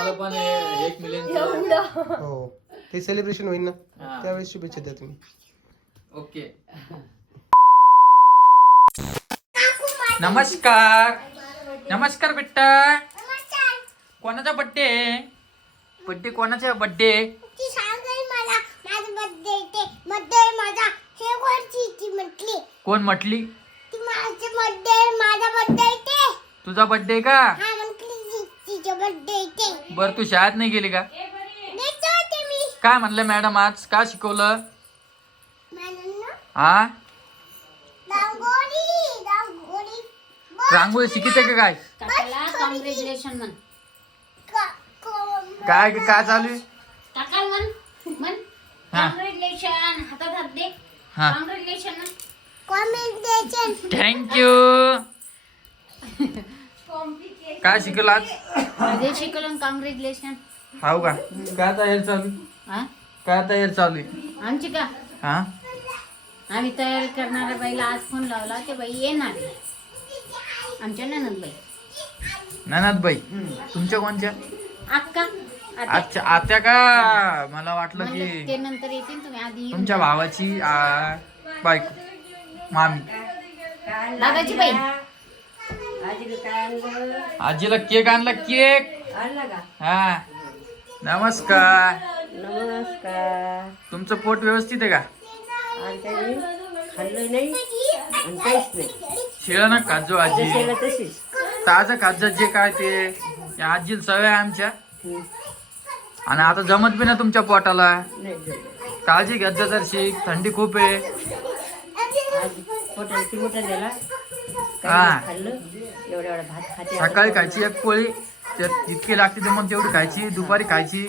मला पण हे एक मिलियन एवढं. हो. ते सेलिब्रेशन होईल ना. हा. त्यावेळेस शुभेच्छा द्या तुम्ही. ओके. नमस्कार. नमस्कार बेटा कोणाचा बड्डे बड्डे कोणाचा बड्डे ती मला माझा बर्थडे बर्थडे माझा. ती म्हटली? कोण म्हटली? ती माझा बर्थडे माझा बर्थडे येते तुझा बड्डे का? हा. बर तू शाळेत नाही गेली का? काय म्हणलं मॅडम आज? का शिकवलं? हा? रांगोळी शिकिते का काय? काकाला कॉंग्रॅच्युलेशन म्हण. का- को- काय काय चालू आहे? काकाला म्हण म्हण. हा. कॉंग्रॅच्युलेशन हातात हात दे. हा. कॉंग्रॅच्युलेशन म्हण. Comment द्यायचे. थँक्यू काय शिकलं आज? अजय शिकलं कॉंग्रॅच्युलेशन हाव का? काय तयारी चालू? आहे? हा काय तयारी चालू आहे? आमची का? हा? आम्ही तयारी करणाऱ्या बाईला आज फोन लावला ते बाई येणार आमच्या ननद बाई ननाथ बाई तुमच्या कोणच्या? अक्का आता अच्छा आत्या का? मला वाटलं म्हणलं ते की नंतर येतील तुम्ही आधी येऊन तुमच्या जा. भावाची आ, बायको मामी. दादाची बाई. आजीला केक आणला केक. हा. नमस्कार. नमस्कार. तुमचं पोट व्यवस्थित आहे का? खाल्लं नाही आणि काहीच नाही. शिळ ना खाजो आजी. तशीच. ताजं खाजो जे काय ते. आजीला सवय आहे आमच्या. आणि आता जमत बी ना तुमच्या पोटाला. काळजी जा जरशी. थंडी खूप आहे. हा. काही खाल्लं एवढा एवढा भात खाते सकाळी खायची एक पोळी त्यात इतकी लागते तर मग तेवढी खायची दुपारी खायची.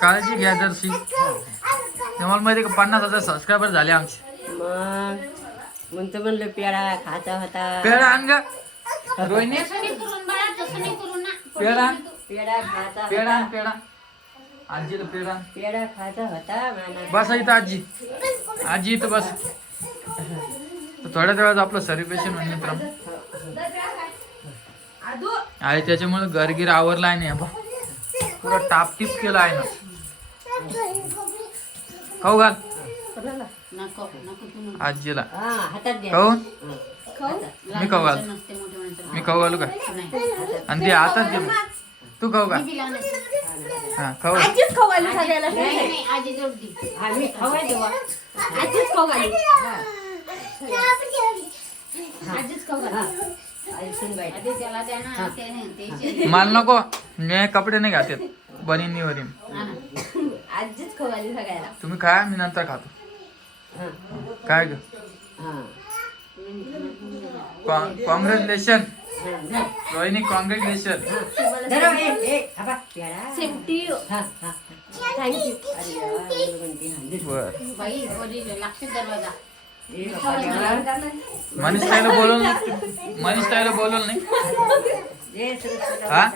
काळजी घ्या जरशी. तुम्हाला माहिती का पन्नास हजार सबस्क्रायबर झाले आमचे. मग? म्हणतो म्हणलं पेढा खाचा होता. पेढा आण ग. रोहिणी? पेढा. पेढा पेढा आण, पेढा आजीला पेढा आण. पेढा खाचा होता माना बस इथं आजी. आजी इथं बस. तर थोड्याच वेळात आपलं सेलिब्रेशन होईल मित्रांनो. आहे त्याच्यामुळे घरगीर आवरला आहे ना बा पुरं टापटीप केलं आहे ना. खाऊ घाल. आजीला. हा खाऊ? मी खाऊ घाल. मी खाऊ घालू का? नाही आणि ते हातात दे. तू खाऊ का हा खाऊ. आजीच खाऊ आजीच खाऊ घाली. मला नको मी कपडे नाही घालत बनीनी वरीन हा ना. आजीच सगळ्याला तुम्ही खा मी नंतर खातो हा काय ग हा कॉंग्रॅच्युलेशन रोहिणी कॉंग्रॅच्युलेशन हा हा, हा. थँक्यू हा. बर दरवाजा. मनीष ताईला बोलवलं मनीष ताईला बोलवलं नाही. हा?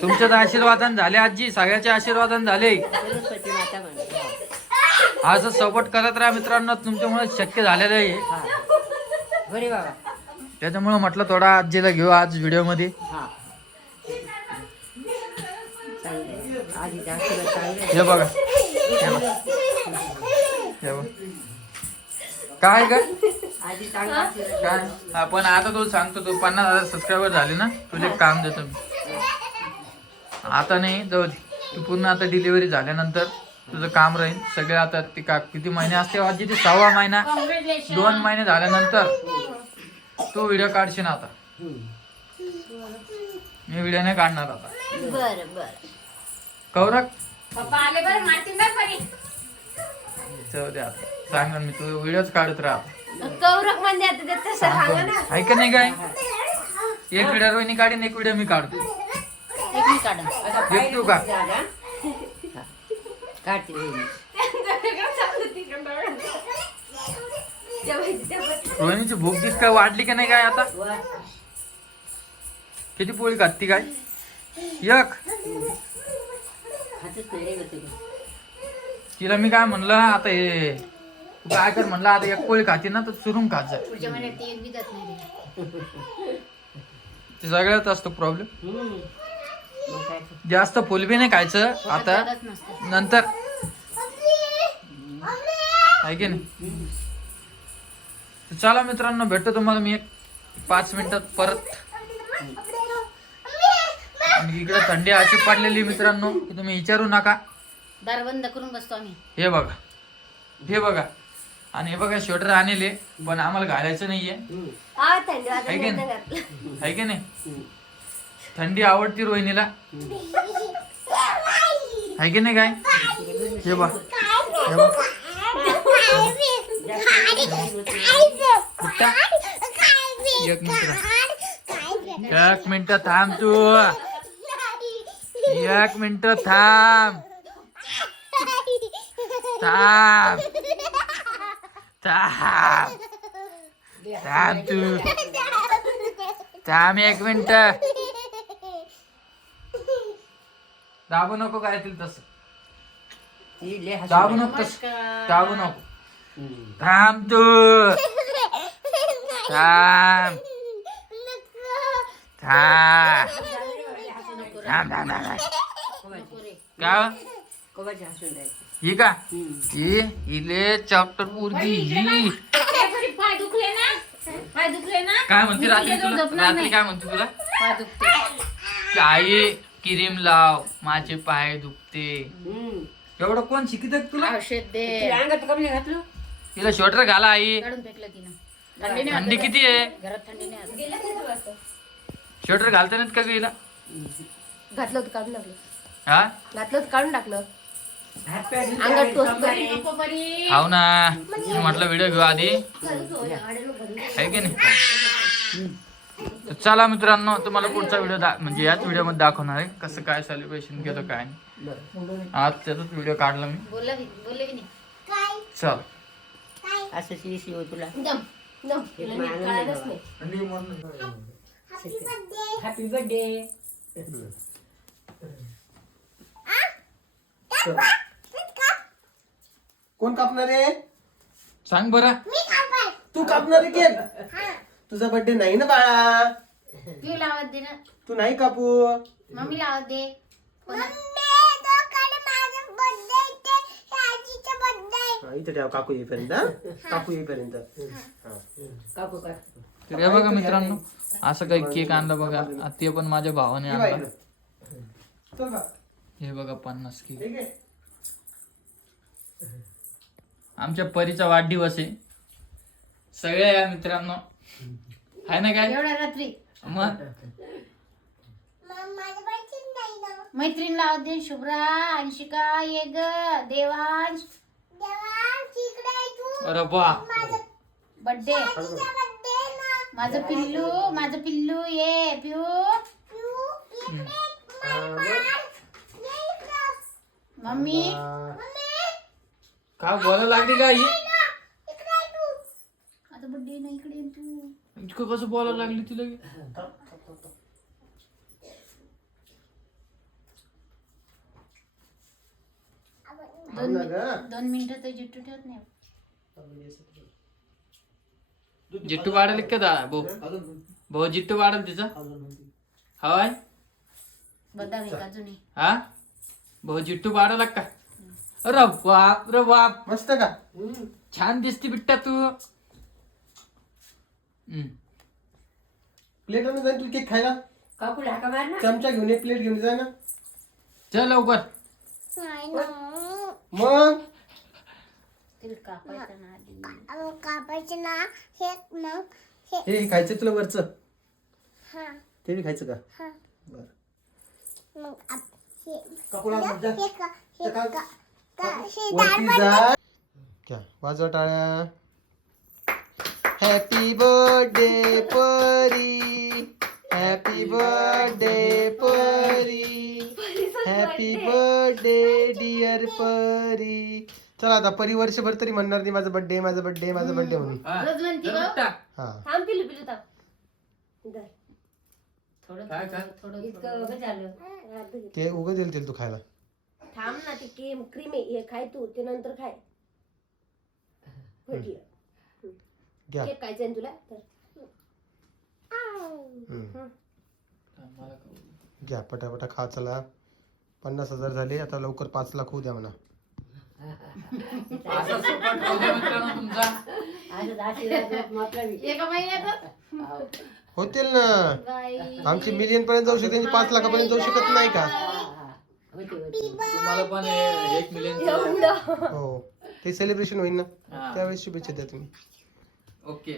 तुमच्या तर आशीर्वादन झाले आजी. सगळ्याचे आशीर्वादन झाले. सरस्वती असं सपोर्ट करत राहा मित्रांनो. तुमच्यामुळे शक्य झालेलं आहे. हा त्याच्यामुळे म्हटलं थोडा आजीला घेऊ आज व्हिडिओमध्ये हे बघा. काय आशीर्वाद काय? हा, पण आता तुला सांगतो तू पन्नास हजार सबस्क्रायबर झाले ना तुझे काम देतो मी. आता नाही जाऊ दे. तू पूर्ण आता डिलिव्हरी झाल्यानंतर तुझं काम राहील. सगळे आता ते का किती महिने असते आजी? ते सहावा महिना. दोन महिने झाल्यानंतर तू व्हिडिओ काढशील आता. मी व्हिडिओ नाही काढणार आता. कौरक जाऊ दे आता सांग ना मी तू व्हिडिओच काढत राहा. कौरक म्हणजे आता ते तसं सांगा ना. ऐक नाही काय? एक व्हिडिओ रोहिणी काढीन एक व्हिडिओ मी काढतो. एक मी काढा एक तू का. काढते. रोहिणीची भूक गीत काय वाढली का नाही काय आता? वा. किती पोळी खाती काय? एक. हातच नाही रे गं तुझं. तिला मी काय म्हणलं आता हे तू काय कर म्हणलं आता एक पोळी खाती ना तर चुरून खात जा पुढच्या महिन्यात ती एक बी जात नाही रे. ते सगळ्यात असतो प्रॉब्लेम हम्म. मग काय तर. जास्त फुलबी नाही खायचं आता जातच नसतं नंतर आहे की नाही तर चला मित्रांनो भेटतो तुम्हाला मी एक पाच मिनिटात परत आणि इकडे थंडी अशी पडलेली मित्रांनो की तुम्ही विचारू नका दार बंद करून बसतो आम्ही. हे बघा. हे बघा. आणि हे बघा स्वेटर आणले पण आम्हाला घालायचं नाहीये. हा थंडी आहे की नाही नाही? घातलं. आहे की नाही? थंडी आवडती रोहिणीला? आहे की नाही काय? हे बघ. हे बघ. कुठं? एक मिनिट एक मिनिट थांब तू. एक मिनिट थांब. थांब थांब थांब तू थांब एक मिनिट दाबू नको काय तिला तसं. दाबू. नको तसं. दाबू नको. थांब तू. थांब. थांब. थांब. थांब. थांब. का. ही का. ही हिले चॉप्टर पोरगी ही. पाय दुखले ना? पाय दुखले ना? काय म्हणते रात्री तुला? रात्री नाही. काय म्हणते तुला? पाय दुखते. की आई क्रीम लाव. माझे पाय दुखते. एवढं कोण शिकित तुला? औषध दे. तिला अंगात कमी नाही घातलं तिला? स्वेटर घाला आई. काढून फेकलं तिनं. थंडी. किती आहे? घरात थंडी नाही? स्वेटर घालता नाहीत का हिला? घातलं होतं काढून टाकलं. हा? घातलं होतं काढून टाकलं. अंगात. हाव ना. मी म्हटलं व्हिडिओ घेऊ आधी. आहे की नाही? तर चला मित्रांनो तुम्हाला पुढचा व्हिडिओ दा म्हणजे याच व्हिडिओमध्ये दाखवणार आहे. कसं काय सेलिब्रेशन केलं काय नाही. आज त्याचाच व्हिडिओ काढला मी. बोलला बी- बोलले बी नाही? चल. असं हो तुला हॅपी बर्थडे कोण कापणार आहे? सांग बरं. तू कापणार आहे केक तुझा बर्थडे नाही ना बाळा. पिऊ लावत दे ना. तू नाही कापू. मम्मी लावत दे. कोणा- हा, इथे ठेव काकू येईपर्यंत हा? काकू येईपर्यंत. हा. काकू काय तर हे बघा मित्रांनो असं काही केक आणलं बघा. आ, ते पण माझ्या भावाने आणलं. इकडं. चल बा. हे बघा पन्नास केक. ठीक आहे. आमच्या परीचा वाढदिवस आहे. सगळ्या या मित्रांनो. आहे ना काय? एवढ्या रात्री. मग? मैत्रीण लावत दे शुभ्रा अंशिका ये ग देवांश. अरे बा बर्थडे माझं पिल्लू माझं पिल्लू ये पिऊ. मम्मी. काय बोलायला लागली का ही आता ना इकडे ये तू. इतकं कसं बोलायला लागली तिला की? थांब ना गं. दोन मिनिटं तर जिट्टू ठेवत नाही. जिट्टू वाढेल का दा भाऊ. भाऊ जिट्टू वाढेल तिचा? हवाय बदाम एक अजूनही हा? भाऊ जिट्टू वाढेल का? अरे बाप रे बाप मस्त का? छान दिसती बिट्टा तू. हम्म. प्लेट आणून जाईन तुला केक खायला. मार ना. चमचा घेऊन एक प्लेट घेऊन जा ना. चल लवकर. मग? तिला कापायचं ना आधी. कापायचे ना. हे मग हे. खायचं तुला वरच? हा. ते बी खायचं का? हा. बरं. मग आप- हे. काकूला जा. हे का हे का का हे वरती जा. क्या? वाजवा टाळ्या. Happy birthday Pari. Happy birthday Pari. Happy birthday dear Pari. चला आता परी वर्षभर तरी म्हणणार नाही माझा बर्थडे माझा बर्थडे माझा बर्थडे म्हणून. हा. रोज म्हणते. हा. थांब पिलू पिलू थांब. इतकं झालं. ते उगं देईल तेल तू खायला. थांब ना ती क्रीम क्रीम आहे. हे खाय तू ते नंतर खाय. घ्या. केक तुला? तर. हम्म. मला खाऊ घ्या पटापटा खा चला. पन्नास हजार झाले आता लवकर पाच लाख होऊ द्या म्हणा. असा सपोर्ट राहू द्या मित्रांनो तुमचा. असं आशीर्वाद मापला मी. एका महिन्यात? हो. होतील ना. बाई. आमची मिलियन पर्यंत जाऊ शकते पाच लाखापर्यंत जाऊ शकत नाही का. होते होते तुम्हाला पण हे एक मिलियन हो. ते सेलिब्रेशन होईल ना? हा. त्यावेळेस शुभेच्छा द्या तुम्ही. ओके.